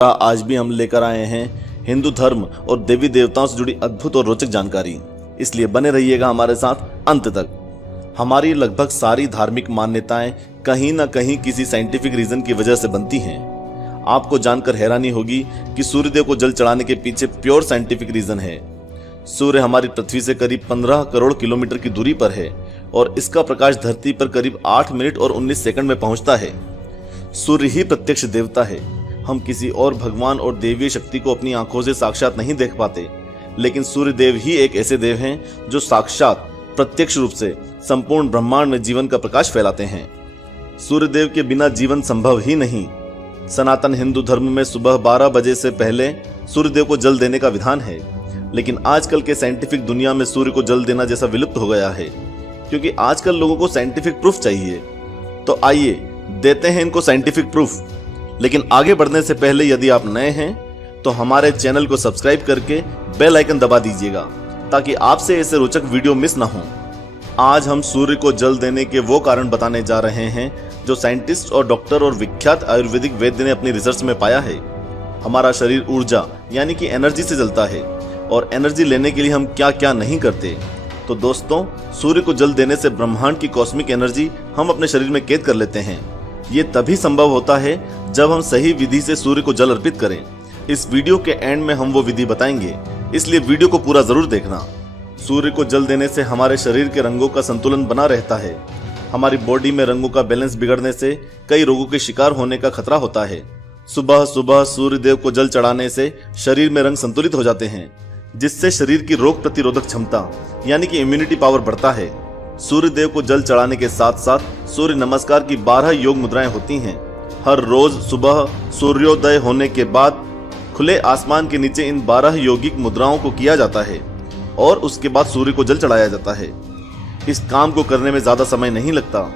आज भी हम लेकर आए हैं हिंदू धर्म और देवी देवताओं से जुड़ी अद्भुत और रोचक जानकारी। इसलिए बने रहिएगा हमारे साथ अंत तक। हमारी लगभग सारी धार्मिक मान्यताएं कहीं ना कहीं किसी साइंटिफिक रीजन की वजह से बनती हैं। आपको जानकर हैरानी होगी कि सूर्यदेव को जल चढ़ाने के पीछे प्योर साइंटिफिक रीजन है। सूर्य हमारी पृथ्वी से करीब 15 करोड़ किलोमीटर की दूरी पर है और इसका प्रकाश धरती पर करीब 8 मिनट और 19 सेकंड में पहुंचता है। सूर्य ही प्रत्यक्ष देवता है। हम किसी और भगवान और देवीय शक्ति को अपनी आंखों से साक्षात नहीं देख पाते, लेकिन सूर्य देव ही एक ऐसे देव हैं जो साक्षात प्रत्यक्ष रूप से संपूर्ण ब्रह्मांड में जीवन का प्रकाश फैलाते हैं। सूर्य देव के बिना जीवन संभव ही नहीं। सनातन हिंदू धर्म में सुबह 12 बजे से पहले सूर्य देव को जल देने का विधान है, लेकिन आजकल के साइंटिफिक दुनिया में सूर्य को जल देना जैसा विलुप्त हो गया है, क्योंकि आजकल लोगों को साइंटिफिक प्रूफ चाहिए। तो आइए देते हैं इनको साइंटिफिक प्रूफ। लेकिन आगे बढ़ने से पहले यदि आप नए हैं तो हमारे चैनल को सब्सक्राइब करके बेल आइकन दबा दीजिएगा, ताकि आपसे ऐसे रोचक वीडियो मिस ना हो। आज हम सूर्य को जल देने के वो कारण बताने जा रहे हैं जो साइंटिस्ट और डॉक्टर और विख्यात आयुर्वेदिक वैद्य ने अपनी रिसर्च में पाया है। हमारा शरीर ऊर्जा यानी कि एनर्जी से जलता है, और एनर्जी लेने के लिए हम क्या क्या नहीं करते। तो दोस्तों, सूर्य को जल देने से ब्रह्मांड की कॉस्मिक एनर्जी हम अपने शरीर में कैद कर लेते हैं। ये तभी संभव होता है जब हम सही विधि से सूर्य को जल अर्पित करें। इस वीडियो के एंड में हम वो विधि बताएंगे, इसलिए वीडियो को पूरा जरूर देखना। सूर्य को जल देने से हमारे शरीर के रंगों का संतुलन बना रहता है। हमारी बॉडी में रंगों का बैलेंस बिगड़ने से कई रोगों के शिकार होने का खतरा होता है। सुबह सुबह सूर्य देव को जल चढ़ाने से शरीर में रंग संतुलित हो जाते हैं, जिससे शरीर की रोग प्रतिरोधक क्षमता यानी कि इम्यूनिटी पावर बढ़ता है। सूर्य देव को जल चढ़ाने के साथ साथ सूर्य नमस्कार की 12 योग मुद्राएं होती हैं। हर रोज सुबह सूर्योदय होने के बाद खुले आसमान के नीचे इन 12 योगिक मुद्राओं को किया जाता है और उसके बाद सूर्य को जल चढ़ाया जाता है। इस काम को करने में ज्यादा समय नहीं लगता।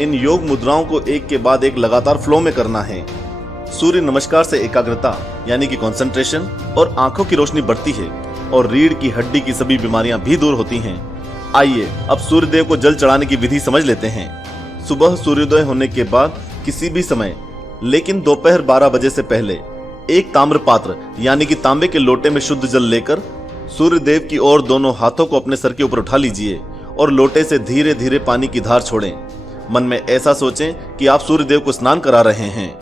इन योग मुद्राओं को एक के बाद एक लगातार फ्लो में करना है। सूर्य नमस्कार से एकाग्रता यानी कि कंसंट्रेशन और आंखों की रोशनी बढ़ती है और रीढ़ की हड्डी की सभी बीमारियां भी दूर होती हैं। आइए अब सूर्य देव को जल चढ़ाने की विधि समझ लेते हैं। सुबह सूर्योदय होने के बाद किसी भी समय, लेकिन दोपहर 12 बजे से पहले, एक ताम्र पात्र यानी कि तांबे के लोटे में शुद्ध जल लेकर सूर्य देव की ओर दोनों हाथों को अपने सर के ऊपर उठा लीजिए और लोटे से धीरे धीरे पानी की धार छोड़ें। मन में ऐसा सोचें कि आप सूर्य देव को स्नान करा रहे हैं।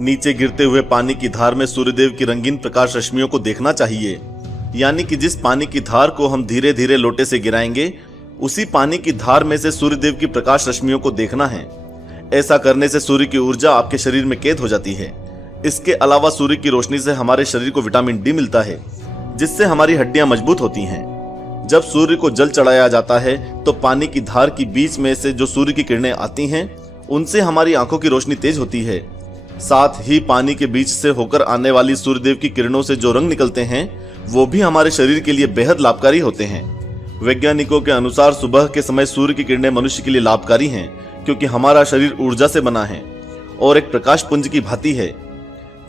नीचे गिरते हुए पानी की धार में सूर्य देव की रंगीन प्रकाश रश्मियों को देखना चाहिए, यानी कि जिस पानी की धार को हम धीरे धीरे लोटे से गिराएंगे, उसी पानी की धार में से सूर्य देव की प्रकाश रश्मियों को देखना है। ऐसा करने से सूर्य की ऊर्जा आपके शरीर में कैद हो जाती है। इसके अलावा सूर्य की रोशनी से हमारे शरीर को विटामिन डी मिलता है, जिससे हमारी हड्डियां मजबूत होती हैं। जब सूर्य को जल चढ़ाया जाता है तो पानी की धार के बीच में से जो सूर्य की किरणें आती हैं, उनसे हमारी आंखों की रोशनी तेज होती है। साथ ही पानी के बीच से होकर आने वाली सूर्यदेव की किरणों से जो रंग निकलते हैं, वो भी हमारे शरीर के लिए बेहद लाभकारी होते हैं। वैज्ञानिकों के अनुसार सुबह के समय सूर्य की किरणें मनुष्य के लिए लाभकारी हैं, क्योंकि हमारा शरीर ऊर्जा से बना है और एक प्रकाश पुंज की भांति है।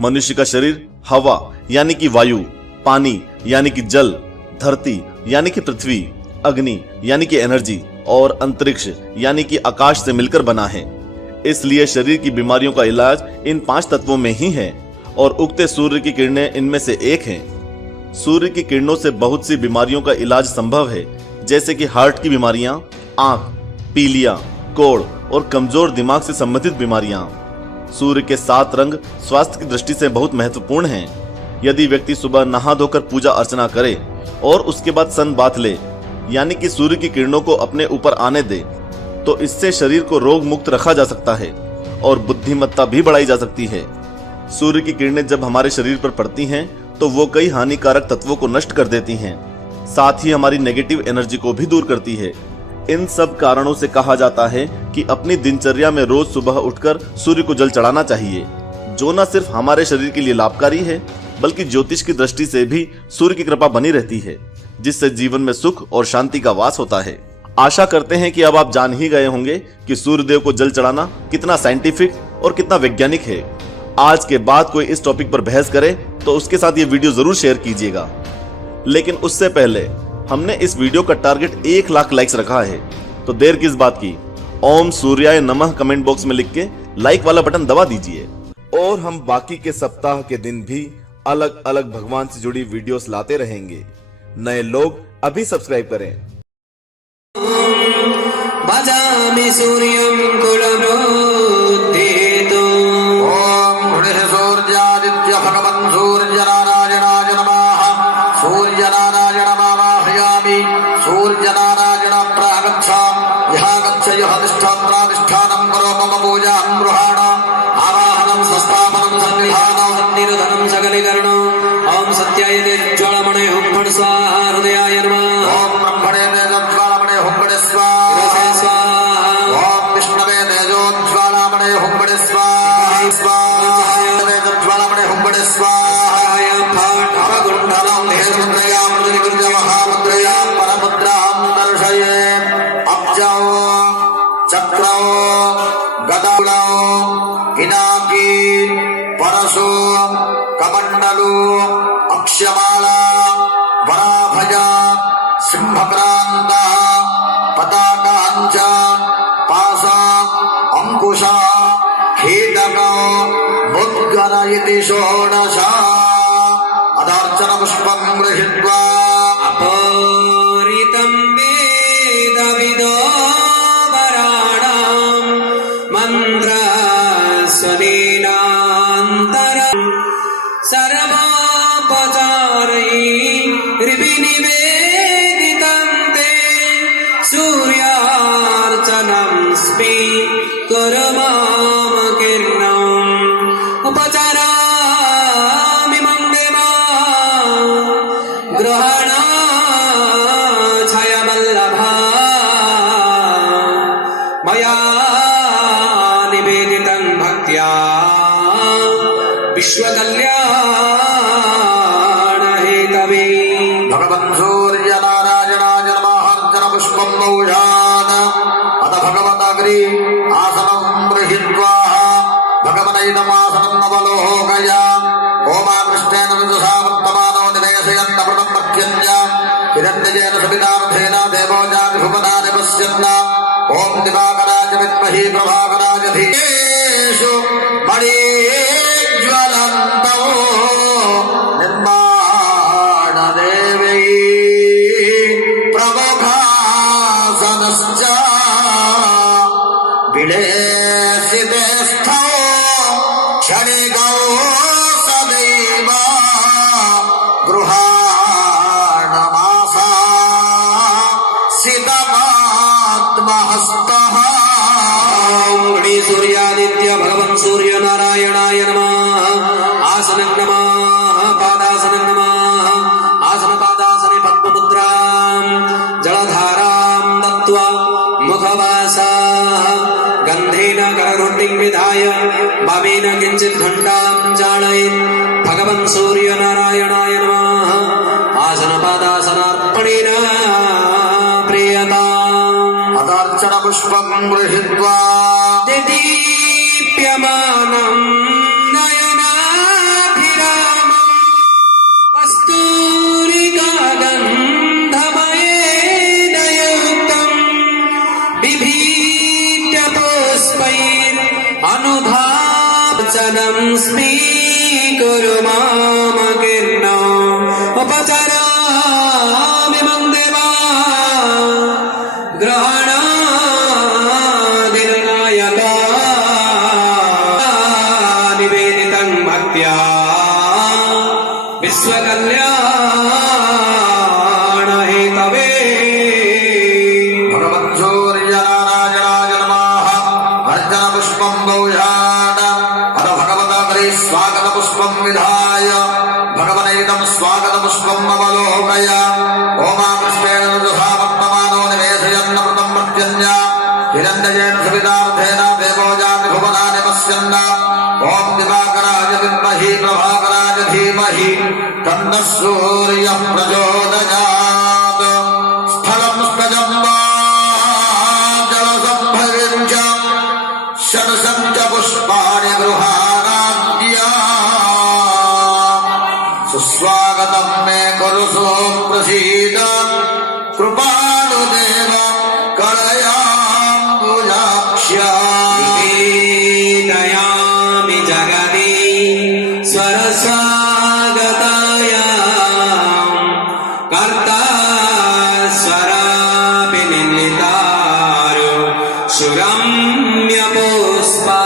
मनुष्य का शरीर हवा यानी कि वायु, पानी यानी कि जल, धरती यानी कि पृथ्वी, अग्नि यानी कि एनर्जी और अंतरिक्ष यानी कि आकाश से मिलकर बना है। इसलिए शरीर की बीमारियों का इलाज इन 5 तत्वों में ही है और उगते सूर्य की किरणें इनमें से एक हैं। सूर्य की किरणों से बहुत सी बीमारियों का इलाज संभव है, जैसे कि हार्ट की बीमारियां, आंख, पीलिया, कोढ़ और कमजोर दिमाग से संबंधित बीमारियां। सूर्य के 7 रंग स्वास्थ्य की दृष्टि से बहुत महत्वपूर्ण हैं। यदि व्यक्ति सुबह नहा धोकर पूजा अर्चना करे और उसके बाद सन बाथ ले, यानी कि सूर्य की किरणों को अपने ऊपर आने दे, तो इससे शरीर को रोग मुक्त रखा जा सकता है और बुद्धिमत्ता भी बढ़ाई जा सकती है। सूर्य की किरणें जब हमारे शरीर पर पड़ती हैं तो वो कई हानिकारक तत्वों को नष्ट कर देती हैं, साथ ही हमारी नेगेटिव एनर्जी को भी दूर करती है। इन सब कारणों से कहा जाता है कि अपनी दिनचर्या में रोज सुबह उठकर सूर्य को जल चढ़ाना चाहिए, जो न सिर्फ हमारे शरीर के लिए लाभकारी है, बल्कि ज्योतिष की दृष्टि से भी सूर्य की कृपा बनी रहती है, जिससे जीवन में सुख और शांति का वास होता है। आशा करते हैं कि अब आप जान ही गए होंगे कि सूर्य देव को जल चढ़ाना कितना साइंटिफिक और कितना वैज्ञानिक है। आज के बाद कोई इस टॉपिक पर बहस करे तो उसके साथ ये वीडियो जरूर शेयर कीजिएगा। लेकिन उससे पहले हमने इस वीडियो का टारगेट 1 लाख लाइक्स रखा है, तो देर किस बात की। ओम सूर्याय नमः कमेंट बॉक्स में लिख के लाइक वाला बटन दबा दीजिए। और हम बाकी के सप्ताह के दिन भी अलग अलग भगवान से जुड़ी वीडियोस लाते रहेंगे। नए लोग अभी सब्सक्राइब करें। भजामि सूर्यं कुलमोत्थितो ओम हृदय सूर्यादित्य भगवन् सूर्यनारायणाय नमः। सूर्यनारायणमावाहयामि। सूर्यनारायण प्रागच्छ यः गच्छ यः तिष्ठात्राधिष्ठानं करो मम पूजां गृहाण। आवाहनं संस्थापनं सन्निधानं निरुधनं सकलीकरणं ॐ सत्याय ज्वालमणे हुं फट् स्वाहा हृदयाय नमः ओम ब्रह्मणे तेजोज्ज्वालमणे हुंबडे स्वाहा। शिरसे स्वाहा ओम विष्णवे तेजोज्ज्वालमणे हुंबडे स्वाहा। तेजोज्ज्वालमणे हुंबडे स्वाहा। फट् अवगुण्ठलं हेमुद्रया मृदुनिकुञ्ज महामुद्रया परमुद्रां दर्शये। अब्जौ चक्रौ गदालौ पिनाकी परशु कमण्डलु अक्षमाला वराभया सिंहक्रान्ता पताकाञ्च पाश अंकुश कीटक मुद्गर इति षोडश। अदार्चन पुष्पं गृहीत्वा अपरितं वेदविदो वराणां मन्त्रस्वनेनान्तरं सर्वोपचारैर्विनिवेदितं ते सूर्यार्चनं स्मि कुरु माम कीर्णम् उपचारामि मम देवा ग्रहणाच्छायावल्लभा मया निवेदितं भक्त्या विश्वकल्याणहेतवे। भगवन् सूर्यनारायणाय नमः। अर्चन पुष्पं बौझान् अथ भगवदग्रे आसनं गृहीत्वा भगवनैदमासनं अवलोकय। ओमाकृष्टेन रजसा वर्तमानो निवेशयन्नमृतं प्रत्यञ्च हिरण्यजेन सवितार्थेन देवो जातिभुवनानि पश्यन्। ओम दिवाकराय विद्महे प्रभाकराय धीमेषु मणिज्वलन्तौ निर्माणदेवै प्रमुखासनश्च विलेसिते स्थौ क्षणिकौ सदैव गृहाणमासा सितमात्महस्तः। गणे सूर्यादित्य भगवन् सूर्यनारायणाय नमः। आसनं नमः पादासनं नमः। आसनपादासने पद्ममुद्रां जलधारां दत्त्वा मुखवासः गन्धेन कररुटिं विधाय वामेन किञ्चित् घण्टां चालयेत्। भगवन् सूर्यनारायणाय नमः। आसनपादासनार्पणेन प्रियताम्। अदार्चन पुष्पं गृहीत्वा दीप्यमानं नयनाभिरामं कस्तूरिकागन्धमयेन युक्तं बिभीत्य पुष्पैरनुधावचनं स्वीकुरु माम कीर्णम् उपचरामि मम देवा ग्रहणादिर्नायका निवेदितं भक्त्या विश्वकल्याणहेतवे। भगवन् सूर्यनारायणाय नमः। अर्चन पुष्पं बौझान् अथ भगवदग्रे स्वागत पुष्पं विधाय भगवनैदं स्वागत पुष्पम् अवलोकय। ओमाकृष्टेन रजसा वर्तमानो निवेशयन्नमृतं प्रत्यञ्च हिरण्यजेन सवितार्थेन देवो जातिभुवनानि पश्यन्। ओम दिवाकराय विद्महे प्रभाकराय धीमहि तन्नः सूर्यः प्रचोदयात्। स्थलं स्थजं वा जलसम्भविं च शतशं च पुष्पाणि गृहाणाद्या। सुस्वागतं मे कुरु सुप्रसीद कृपाणुदेव कलयाम्बुजाक्ष्या। दयामि जगदि स्वागताय कर्ता स्वराभिनिन्दितारो सुरम्य पुष्पा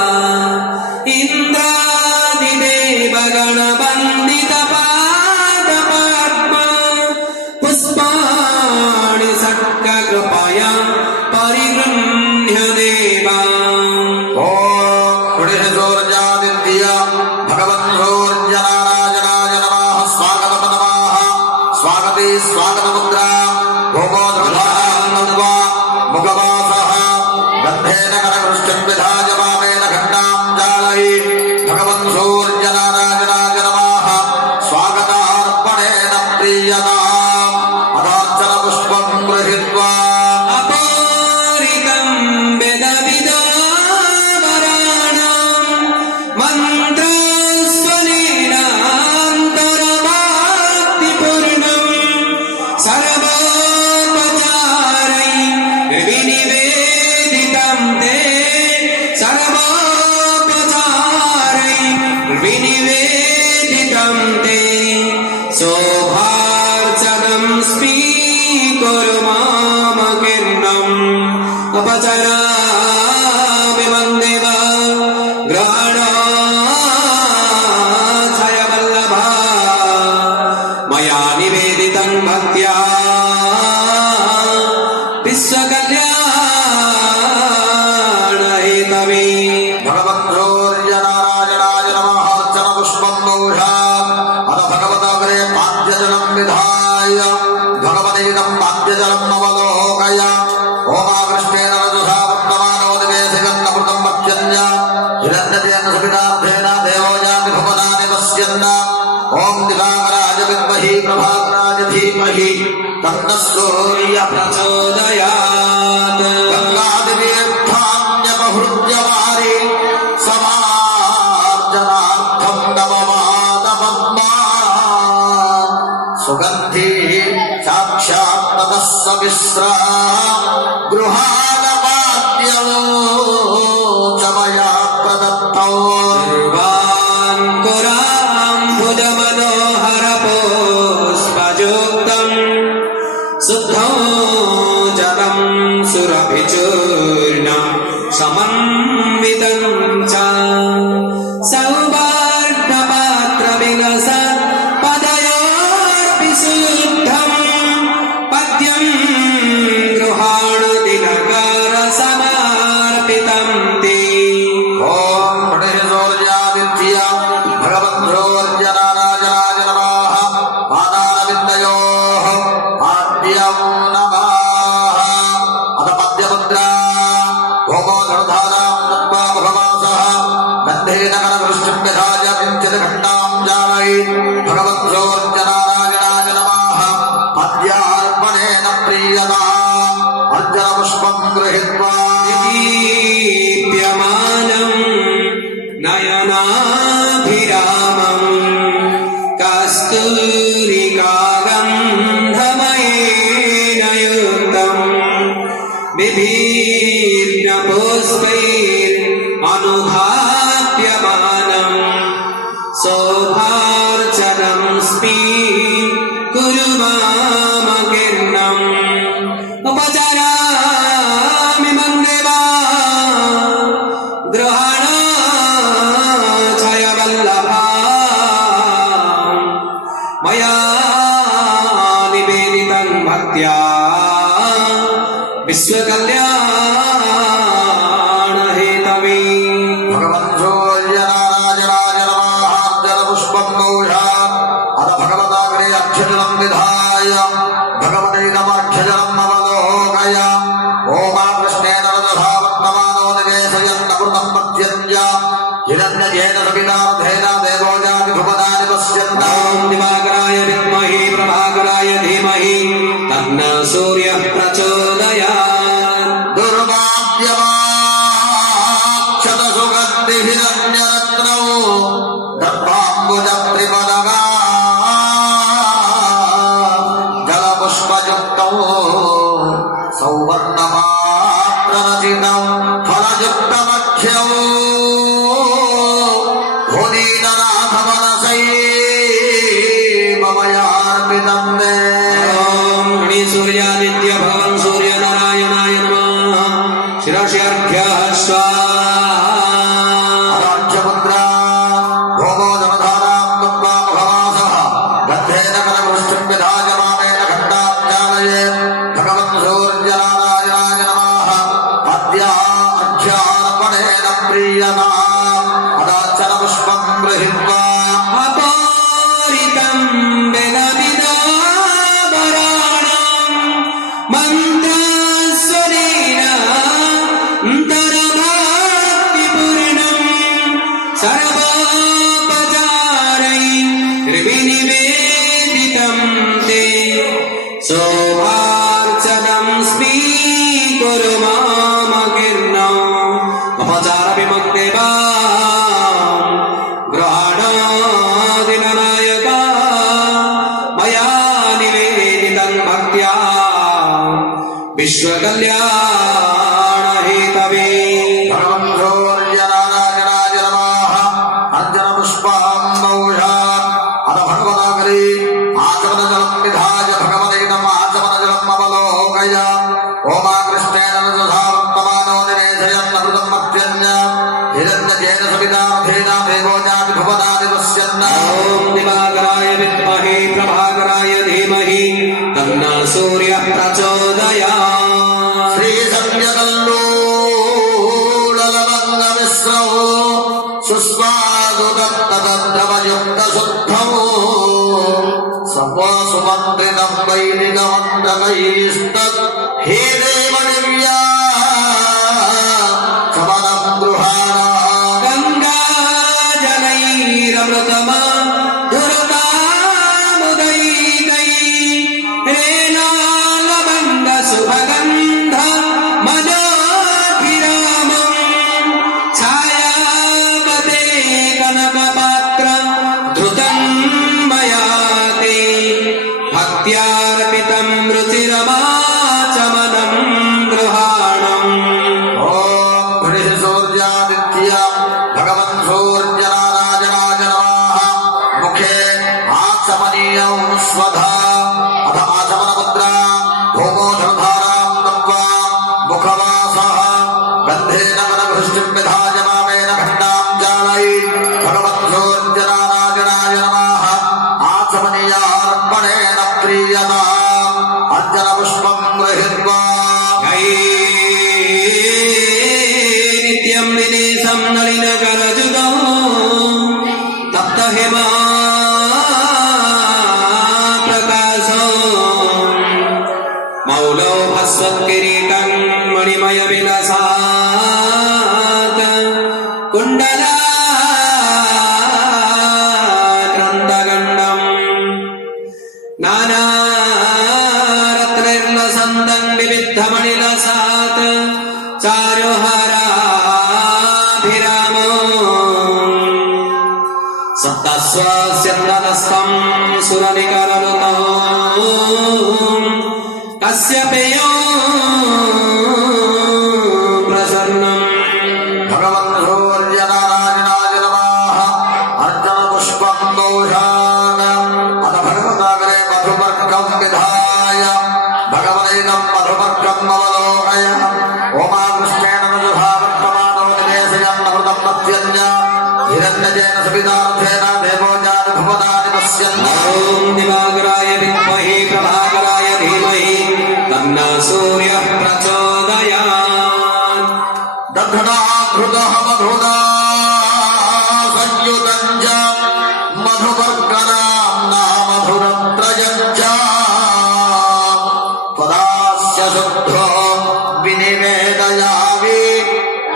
इंद्रादिदेवगणवन्दितपादपद्म पुष्पाणि सत्कृपया परिगृह्य देवा स्वागतमुद्रा भोगोद्रधान्वा मुखवासः गन्धेन करकृष्टं विधाय वामेन घण्टां जालयि भगवन् सूर्यनारायणाय नमः स्वागतार्पणेन प्रीयताम् अदार्चन पुष्पं गृहीत्वा अपरितं वेदविदावराणां मन्त्रस्वनेनान्तरवाक्तिपूर्णं सर्वोपचारै विनिवेदितं ते सर्वोपचारै विनिवेदितं ते शोभार्चनं स्वीकुरु मामकीर्णम् अपचरामि वन्देव ग्रहणाच्छय वल्लभा मया निवेदितं भक्त्या विश्वकल्याणहेतवे भगवन् सूर्यनारायणाय नमः अर्चन पुष्पं बहुषात् अथ भगवतग्रे पाद्यजलं विधाय भगवदेदं पाद्यजलं नवलोकय ओमाकृष्णेन रजसा वर्तमानो निवेशयन्नमृतं भक्ष्यन्य हिरण्यतेन सुपितार्थेन देवो याति भुवनानि पश्यन् ॐ दिवाकराय विद्महि प्रभाकराय धीमहि तन्नः सूर्यः प्रचोदयात् गङ्गादितीर्थान्यपहृत्यवारि समार्जनार्थं नममादपद्मा सुगन्धी साक्षात् ततः सविस्रा गृहाणपाद्यौ च मया प्रदत्तौ सर्वाङ्कुराम्बुजमनोहरपुष्पयुक्तं शुद्धं जलं सुरभिचूर्णं समन्वितं च सौवर्णपात्रविलसत् पदयोर्विशुद्धं पद्यं गृहाण दिनकारसमर्पितं ते ॐ गणेशौर्यादित्य भगवन् सूर्यनारायणाय नमः पादारविन्दयोः पाद्यं नमः अथ पद्यमुद्रा भोगोधरधारां दत्त्वा मुखवासः गन्धेन करकृष्टं विधाय किञ्चित् घण्टां जालयि भगवन् सूर्यनारायणाय नमः पद्यार्पणेन प्रीयताम् अर्चनपुष्पं गृहीत्वा दीप्यमानं नयनाभिरामं कस्तूरिकागन्धमयेन युक्तं विभिन्नपुष्पैरनुधाप्यमानं शोभार्चनं स्वीकुरु मामकीर्णम् उपचरामि वन्देवा ग्रहणाच्छय वल्लभा मया निवेदितं भक्त्या विश्वकल्याणहेतवे भगवन् सूर्यनारायणाय नमः अर्चनपुष्पं बहुषात् अथ भगवताग्रे अक्षजलं विधाय भगवदैनमक्षजलं नवलोकय ओमाकृष्णेन रजसा वर्तमानो निवेशयन्नमृतं पश्यन्य हिरण्यजेन सवितार्थेन देवो याति भुवनानि पश्यन् ॐ दिवाकराय विद्महे प्रभाकराय धीमहि तन्नः सूर्यः प्रचोदयात् दुर्वाद्यमाक्षतसुगन्धिहिरण्यरत्नौ दर्भाम्बुजत्रिपदगा जलपुष्पयुक्तौ अर्पितन्ते ॐ गणे सूर्यादित्य भगवन् सूर्यनारायणाय नमः शिरसि अर्घ्यः स्वाहा राज्यमुद्रा भोगो जलधारां दत्त्वा मुखवासः गन्धेन करवृष्टिं विधायमानेन घण्टाज्ञानये भगवन् सूर्यनारायणाय नमः अद्या अर्घ्यार्पणेन प्रीयताम् अदार्चनपुष्पं गृहीत्वा अपरितं वेदविदावराणां मन्त्रस्वरेण अन्तर्भक्तिपूर्णं सर्वोपचारैर्विनिवेदितं ते शोभार्चनं स्वीकुरु मामकीर्णम् अपचारविमुक्तेवा ग्रहाणादिनायक मया निवेदितं भक्त्या विश्वकल्याणहेतवे भगवन् सूर्यनारायणाय नमः अर्चनपुष्पाम्बौषात् अथ भगवदाग्रे आचमनजलं विधाय भगवदैनम् आचमनजलम् अवलोकय ओमाकृष्णेन रजसा वर्तमानो निवेशयन्नमृतं मत्यन्य हिरण्यजेन सवितार्थेन देवोजाति भुवनादि पश्यन्न ॐ दिवाकराय विद्महे प्रभाकराय धीमहि तन्नः सूर्यः प्रचोदयात् श्रीसंज्ञकल्लोललवङ्गमिश्रौ सुस्वादुदत्तद्रवयुक्तशुद्धौ सपसुमन्त्रितं वैदिकमण्डलैस्तत् हे देवदिव्या समनं गृहाणा गङ्गाजलैरमृतमा धुरतामुदैकै रेलालवङ्गसुभगन्ध मनोभिरामम् छायापते कनकपात्र धृतं मया ते भक्त्यार्पितं रुचिरमाचमनं गृहाणम् ओम गणेश सूर्यादित्य भगवन् सूर्यनारायणाय नमः मुखे आचमनीयं स्वधा अथ आचमनमुद्रा भूमो जलधारां दत्त्वा मुखवासः गन्धेन करवृष्टिं विधाय मामेन घण्टां चालयेत् भगवन् सूर्यनारायणाय नमः आचमनीयार्पणेन प्रीयताम् अर्चनपुष्पं गृहीत्वा नित्यं विनेशं नलिनकरजुगौ तप्तहेमा प्रकाशो मौलौ भस्वत्किरीटं मणिमयविलसात् कुण्डलाक्रन्दगण्डम् नानारत्नैर्लसन्तं विविद्धमणिलसात् चारुहाराभिरामो सप्तस्वस्यन्दनस्थं सुरनिकरनुतौ कस्यपेयो प्रसन्नम् भगवन् सूर्यनारायणाय नमः अर्चनपुष्पं दोषान् अथ भगवदाग्रे मधुपर्कं विधाय भगवदैनं मधुपर्कम् अवलोकय ओमाकृष्णेन रजसा वर्तमानो निवेशयन्नमृतं मत्यन्य हिरण्यजेन सवितार्थेन देवोजाति भुवनादि पश्यन्न ॐ दिवाकराय विद्महे प्रभाकराय धीमहि तन्नः सूर्यः प्रचोदयात् दधनाघृतः मधुना संयुतं च मधुपर्कनाम्ना मधुरत्रयं च त्वदास्य शुद्धो विनिवेदयामि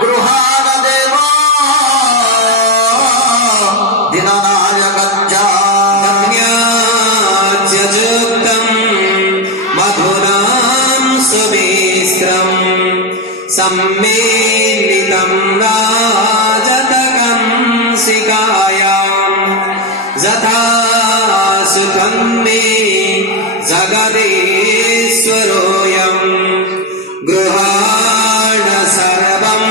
गृहाणदेवा दिननायकञ्च ज्ञात्यजुक्तं मधुरां सुमिश्रं सम्मेलितं राजतकं सिकायां यथा सुखं मे जगदीश्वरोऽयं गृहाण सर्वं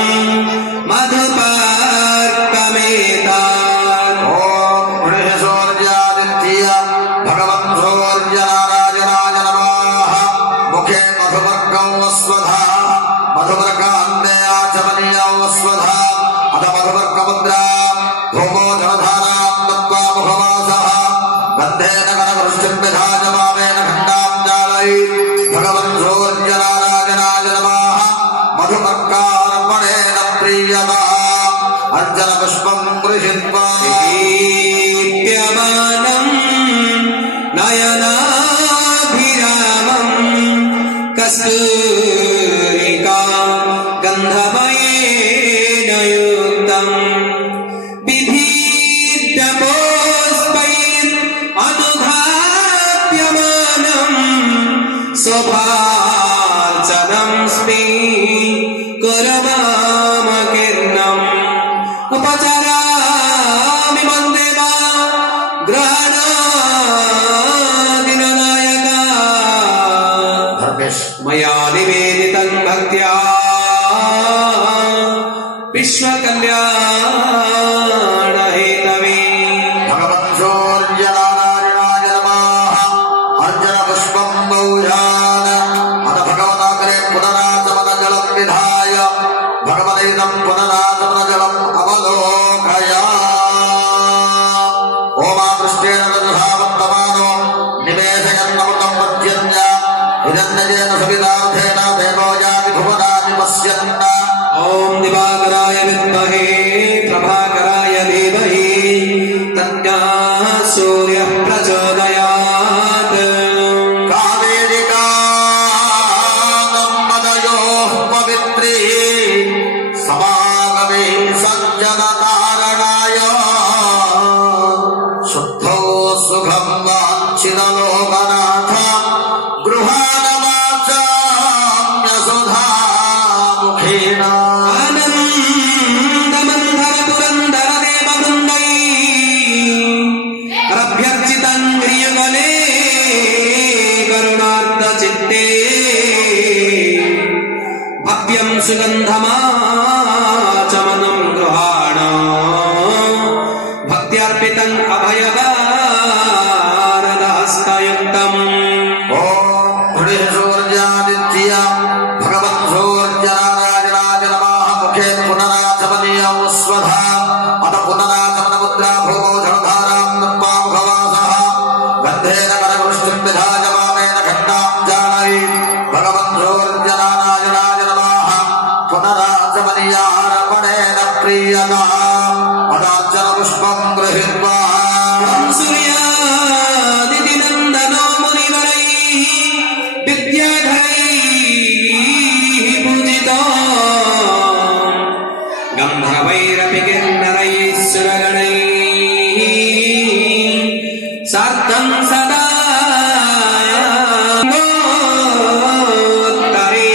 मधुपर्कमेतात् ओम गणेश सूर्यादित्य भगवन् सूर्य जानाय भगवन् सूर्यनारायणाय नमः मधुपर्कारपणेन प्रीयता अर्चन पुष्पं गृहीत्वा दीप्यमानम् नयनाभिरामम् कस्तूरिका गन्धमयेन युक्तम् बिभीड्डपुष्पैः अनुधाप्यमानम् शोभार्चनं स्वीकुर्मकीर्णम् उपचरामि वन्दे वा ग्रहणादिननायका मया निवेदितं भक्त्या विश्वकल्याणहेतवे भगवन् सूर्यनारायणाय नमः अर्चन पुष्पं बौधान अथ भगवताग्रे पुनराचमनजलं विधाय भगवदैनं पुनराचमनजलम् अवलोकय ओमाकृष्टेन तथा वर्तमानो निवेशयन्नमृतं पद्यन्य हिरण्यजेन सवितार्थेन देवो याति भुवनानि पश्यन् ॐ दिवाकराय विद्महे प्रभाकराय धीमहि तन्नः सूर्यः प्रचोदयात् कावेरिकानर्मदयोः पवित्री समागमे सज्जनतारणाय शुद्धो सुखं वाञ्छितलोकनाथ गृहाणवाचाम्यसुधामुखेन आनन्दमन्थर पुरन्दर देववृन्दैः अभ्यर्चितं प्रियगणे करुणार्धचित्ते भव्यं सुगन्धमाचमनं गृहाण भक्त्यार्पितं अभयवारदहस्तयुक्तम् ॐ हृदय सूर्यादित्य भगवन् सूर्यनारायणाय नमः मुखे पुनराचमनीयं स्वधा अथ पुनराचमनमुद्रा भूमौ जलधारां दत्त्वा मुखवासः गन्धेन करवृष्टिं विधाय वामेन खण्डां जानाय भगवन् सूर्यनारायणाय नमः पुनराचमनीयारपणेन प्रीयता अदार्चन पुष्पं गृहीत्वा सूर्यादितिनन्दनो मुनिवरैः विद्याधरैः पूजितो गन्धर्वैरपि किन्नरैः सुरगणैः सार्धं सदा उत्तरे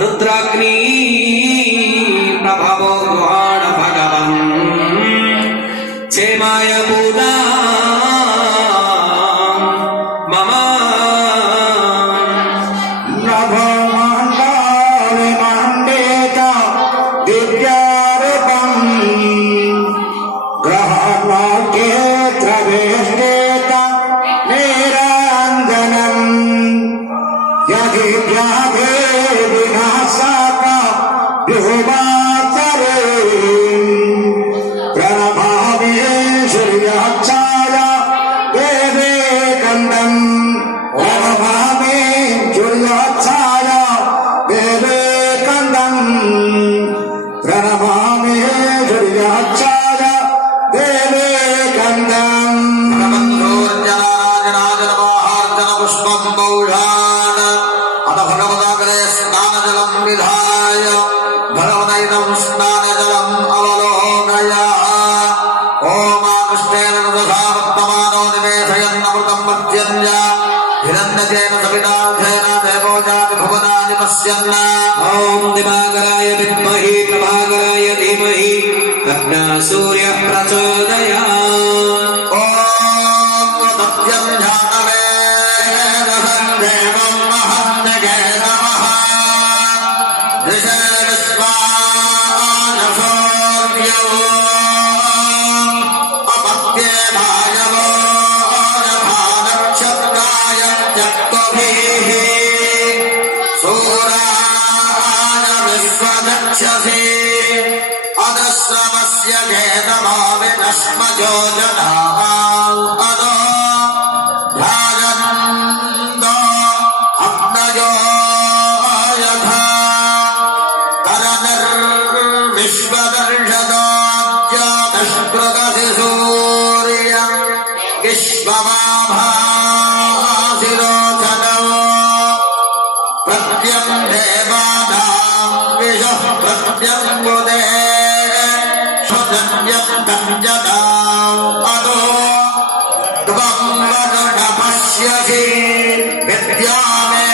रुद्राग्नि प्रभवो गृहाण भगवन् क्षेमाय पूजा मम नभमण्डलमण्डित दिव्यारूपम् ग्रहवाक्येत्रवेष्टित निरञ्जनम् यदि व्याधिविनाशाक व्योमाचरे प्रणभामि सूर्याक्षाय देवे कन्दम् प्रणभामि सूर्याक्षाय देवे कन्दम् प्रणभामि सूर्याक्षाय देवे कन्दम् भगवन् सूर्यनारायणाय नमः अर्चन पुष्पं बौधान अथ भगवताग्रे स्नानजलं विधाय भगवदैनं स्नानजलम् अवलोकय ओमाकृष्टेन तथा वर्तमानो निवेशयन्नमृतं पद्यन्य हिरण्यजेन सवितार्थेन देवो याति भुवनानि पश्यन् ॐ दिवाकराय विद्महे प्रभाकराय धीमहि तन्नः सूर्यः प्रचोदयात् ॐ सत्यं जानवे देवं महन्नगे नमः ऋषे विश्वानसूर्यो अपत्ये भायवो नभानक्षत्राय त्यक्तभिः सूराय विश्वदक्षसे अदश्रमस्य घेतभाविनश्मजो जनाः अदो विश्वमाभासिरोचनौ प्रत्यं देवानां विशः प्रत्यं मुदे स्वजन्यं तञ्जताम् अदो त्वं वद न पश्यसि विद्यामे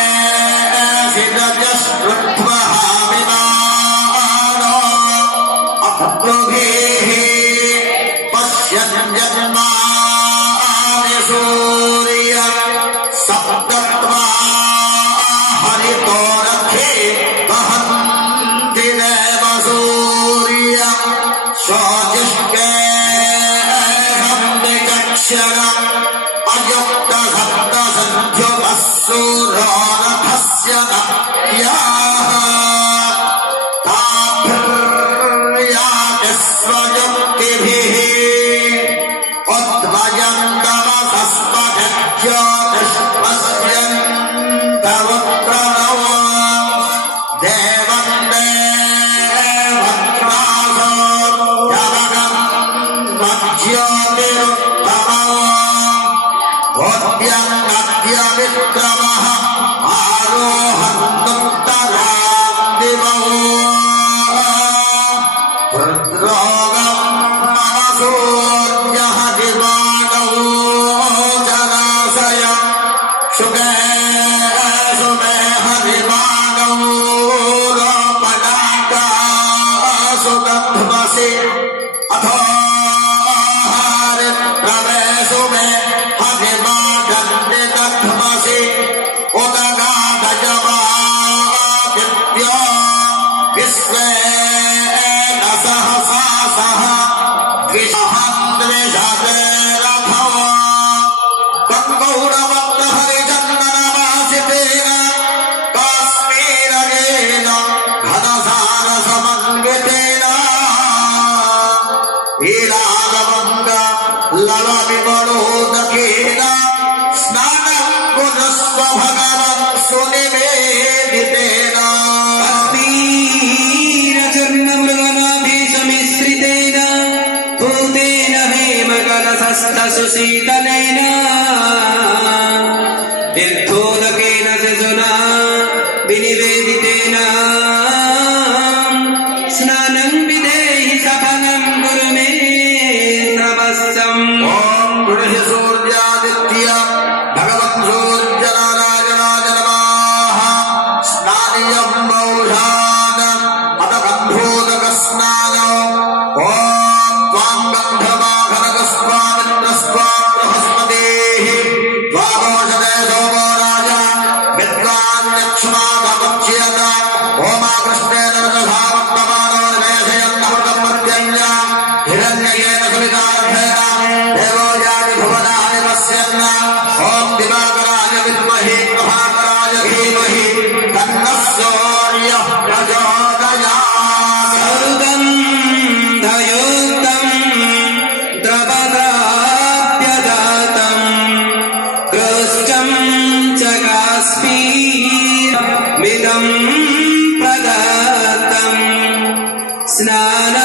सिरजस्पृथ्वहामिमानो अप्रुभिः पश्यन्यन्मानि सूर्य सप्तत्वा हरितो रथे वहन्ति देव सूर्य स्वजिष्टे निचक्षरम् अयुक्त सप्तसन्ध्युपस्सूरोरथस्य नत्याः ताभिर्याति स्वयुक्तिभिः उद्भयन्तमसस्मभ्योतिष्पश्यन्तवक्त्रमो देवं देवत्रासो यवनं मज्योतिरुत्तमो भोद्यन्नद्यविक्रमः आरोहन्तुत्तरां दिवो हृद्रोगं मम सूर्यः दिवानौ जलाशयं शुके सुमे हरिवानौ रोपणाका सुगन्धमसि अथो हरिप्रवेशु मे हरिमागन्निगन्धमसि उदगादयवादित्यो विश्वे न सहसा सह द्विषहं द्विषते रथो कङ्गौरवक्त्रहरिचन्दनवासितेन काश्मीरगेन घनसारसमन्वितेन ईलागमङ्ग ललविमलोदकेन स्नानं कुरुस्व भगवन् सुनिवेदितेन काश्मीरचूर्णमृगनाभिसमिश्रितेन भूतेन हेमकलशस्तसुशीतलेन तीर्थोदकेन शिशुना विनिवेदितेन स्नानं विधेहि सफलं कुरु मे नमस्सम् ॐ गृहि सूर्यादित्य भगवन् सूर्यनारायणाय नमः स्नानियं मौषाद अथ गन्धोदकस्नानो ॐ त्वां गन्धमाघनकस्वामित्रस्त्वा बृहस्पतिः त्वामोषधे सोमो राजा विद्वान्यक्ष्मादमुच्यत ओमाकृष्णेन रजसावत्तमानो निवेशयन्नमृतं मर्त्यञ्च हिरण्ययेन सुवितार्थेन देवो याति भुवनानि पश्यन् ॐ दिवाकराय विद्महे प्रभाकराय धीमहि तन्नः सूर्यः प्रचोदयात् सुगन्धयुक्तं द्रवद्राप्यजातं कृष्टं च काश्मीरमिदं प्रदत्तं स्नान